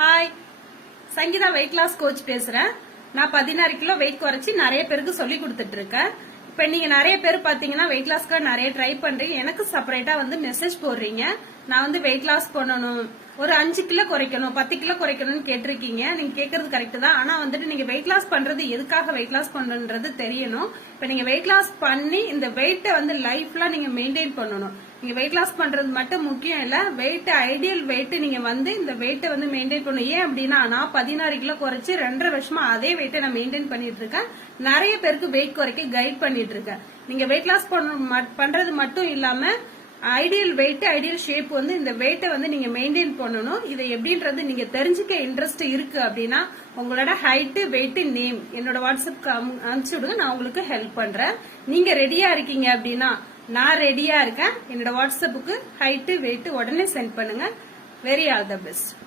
Hi, Sangeetha weight loss coach பேசுறேன். நான் 16 kilo weight குறைச்சி நிறைய பேருக்கு சொல்லி கொடுத்துட்டு இருக்கேன். இப்ப நீங்க நிறைய பேர் பாத்தீங்கன்னா வெயிட் லாஸ்க்கு நிறைய ட்ரை பண்றீங்க. எனக்கு செப்பரேட்டா மெசேஜ் போடுறீங்க. நான் வெயிட் லாஸ் பண்ணணும், ஒரு 5 கிலோ குறைக்கணும், 10 கிலோ குறைக்கணும்னு கேட்டிருக்கீங்க. நீங்க கேட்கறது கரெக்ட் தான். ஆனா நீங்க வெயிட் லாஸ் பண்றது எதுக்காக வெயிட் லாஸ் பண்றது தெரியணும். இப்ப நீங்க வெயிட் லாஸ் பண்ணி இந்த வெயிட்ட லைஃப்ல நீங்க மெயின்டைன் பண்ணணும். நீங்க வெயிட் லாஸ் பண்றது மட்டும் முக்கியம் இல்ல, வெயிட் ஐடியல் வெயிட் நீங்க இந்த வெயிட்ட மெயின்டைன் பண்ணணும். ஏன் அப்படின்னா நான் 16 கிலோ குறைச்சு 2.5 வருஷமா அதே வெயிட்டை நான் மெயின்டைன் பண்ணிட்டு இருக்கேன். நிறைய பேருக்கு வெயிட் குறைக்க கைட் பண்ணிட்டு இருக்கேன். நீங்க வெயிட் லாஸ் பண்றது மட்டும் இல்லாம ஐடியல் வெயிட் ஐடியல் ஷேப் இந்த வெயிட்டை நீங்க மெயின்டைன் பண்ணணும். இதை எப்படின்றது நீங்க தெரிஞ்சுக்க இன்ட்ரெஸ்ட் இருக்கு அப்படின்னா உங்களோட ஹைட் வெயிட் நேம் என்னோட வாட்ஸ்அப் அனுப்பிச்சு விடுங்க. நான் உங்களுக்கு ஹெல்ப் பண்றேன். நீங்க ரெடியா இருக்கீங்க அப்படின்னா நான் ரெடியா இருக்கேன். என்னோட வாட்ஸ்அப்புக்கு ஹைட் வெயிட் உடனே சென்ட் பண்ணுங்க. Very all the best.